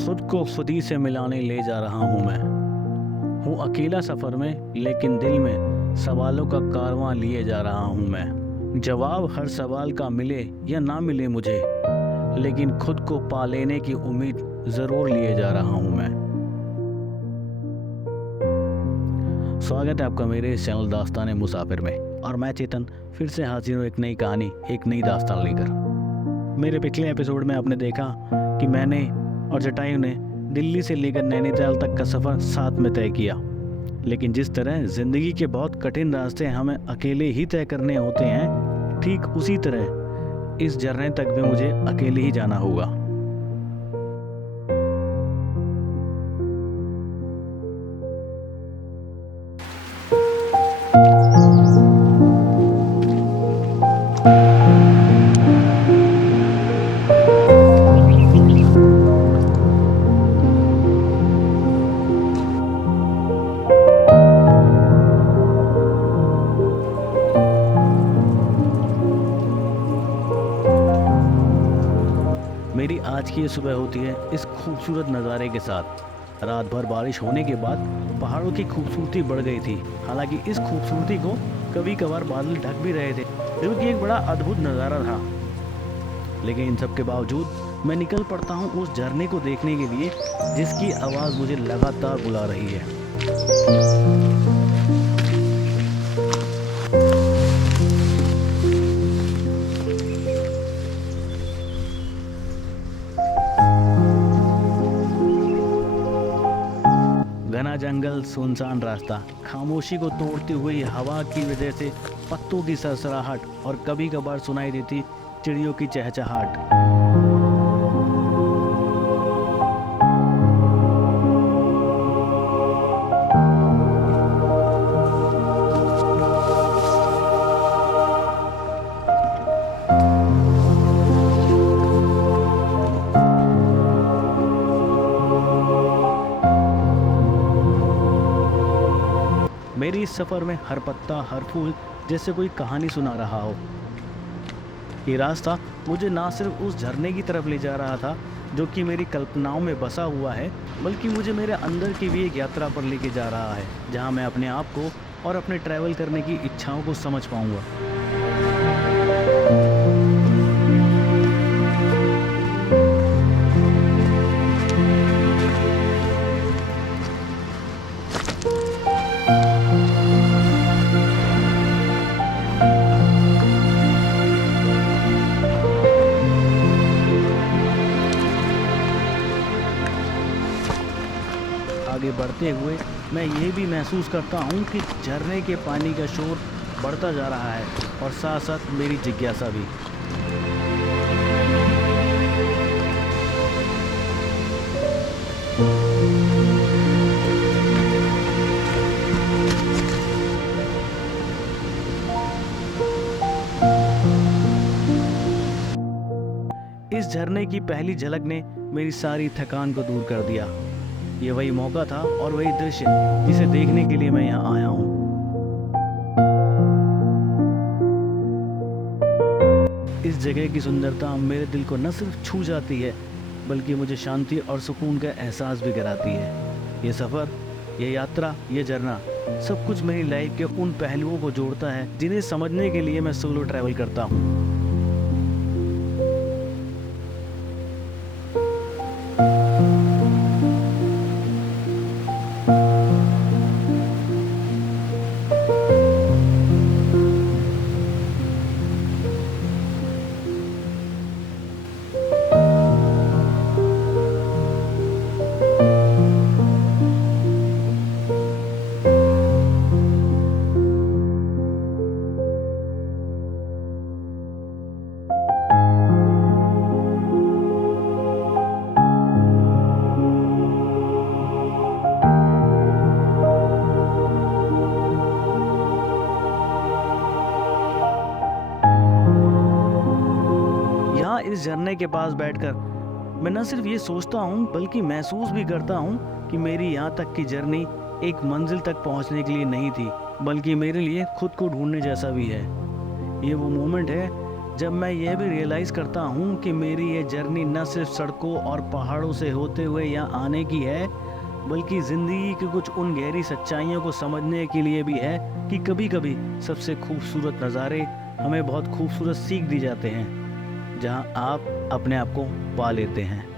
खुद को खुद ही से मिलाने ले जा रहा हूँ मैं। हूँ अकेला सफ़र में, लेकिन दिल में सवालों का कारवां लिए जा रहा हूँ मैं। जवाब हर सवाल का मिले या ना मिले मुझे, लेकिन खुद को पा लेने की उम्मीद ज़रूर लिए जा रहा हूँ मैं। स्वागत है आपका मेरे इस चैनल दास्तान मुसाफिर में, और मैं चेतन फिर से हाजिर हूँ एक नई कहानी, एक नई दास्तान लेकर। मेरे पिछले एपिसोड में आपने देखा कि मैंने और जटायु ने दिल्ली से लेकर नैनीताल तक का सफ़र साथ में तय किया। लेकिन जिस तरह ज़िंदगी के बहुत कठिन रास्ते हमें अकेले ही तय करने होते हैं, ठीक उसी तरह इस जर्नी तक भी मुझे अकेले ही जाना होगा। मेरी आज की ये सुबह होती है इस खूबसूरत नज़ारे के साथ। रात भर बारिश होने के बाद पहाड़ों की खूबसूरती बढ़ गई थी। हालांकि इस खूबसूरती को कभी कभार बादल ढक भी रहे थे, जो कि एक बड़ा अद्भुत नज़ारा था। लेकिन इन सब के बावजूद मैं निकल पड़ता हूँ उस झरने को देखने के लिए, जिसकी आवाज़ मुझे लगातार बुला रही है। घना जंगल, सुनसान रास्ता, खामोशी को तोड़ती हुई हवा की वजह से पत्तों की सरसराहट और कभी कभार सुनाई देती चिड़ियों की चहचहाट। मेरी इस सफ़र में हर पत्ता, हर फूल जैसे कोई कहानी सुना रहा हो। ये रास्ता मुझे ना सिर्फ उस झरने की तरफ ले जा रहा था जो कि मेरी कल्पनाओं में बसा हुआ है, बल्कि मुझे मेरे अंदर की भी एक यात्रा पर लेके जा रहा है, जहाँ मैं अपने आप को और अपने ट्रैवल करने की इच्छाओं को समझ पाऊँगा। आगे बढ़ते हुए मैं ये भी महसूस करता हूँ कि झरने के पानी का शोर बढ़ता जा रहा है, और साथ साथ मेरी जिज्ञासा भी। इस झरने की पहली झलक ने मेरी सारी थकान को दूर कर दिया। ये वही मौका था और वही दृश्य जिसे देखने के लिए मैं यहाँ आया हूँ। इस जगह की सुंदरता मेरे दिल को न सिर्फ छू जाती है, बल्कि मुझे शांति और सुकून का एहसास भी कराती है। ये सफ़र, ये यात्रा, ये झरना, सब कुछ मेरी लाइफ के उन पहलुओं को जोड़ता है जिन्हें समझने के लिए मैं सोलो ट्रैवल करता हूँ। इस झरने के पास बैठकर मैं न सिर्फ ये सोचता हूँ, बल्कि महसूस भी करता हूँ कि मेरी यहाँ तक की जर्नी एक मंजिल तक पहुँचने के लिए नहीं थी, बल्कि मेरे लिए खुद को ढूंढने जैसा भी है। ये वो मोमेंट है जब मैं ये भी रियलाइज़ करता हूँ कि मेरी ये जर्नी न सिर्फ सड़कों और पहाड़ों से होते हुए यहाँ आने की है, बल्कि ज़िंदगी की कुछ उन गहरी सच्चाइयों को समझने के लिए भी है कि कभी कभी सबसे खूबसूरत नज़ारे हमें बहुत खूबसूरत सीख दी जाते हैं, जहाँ आप अपने आप को पा लेते हैं।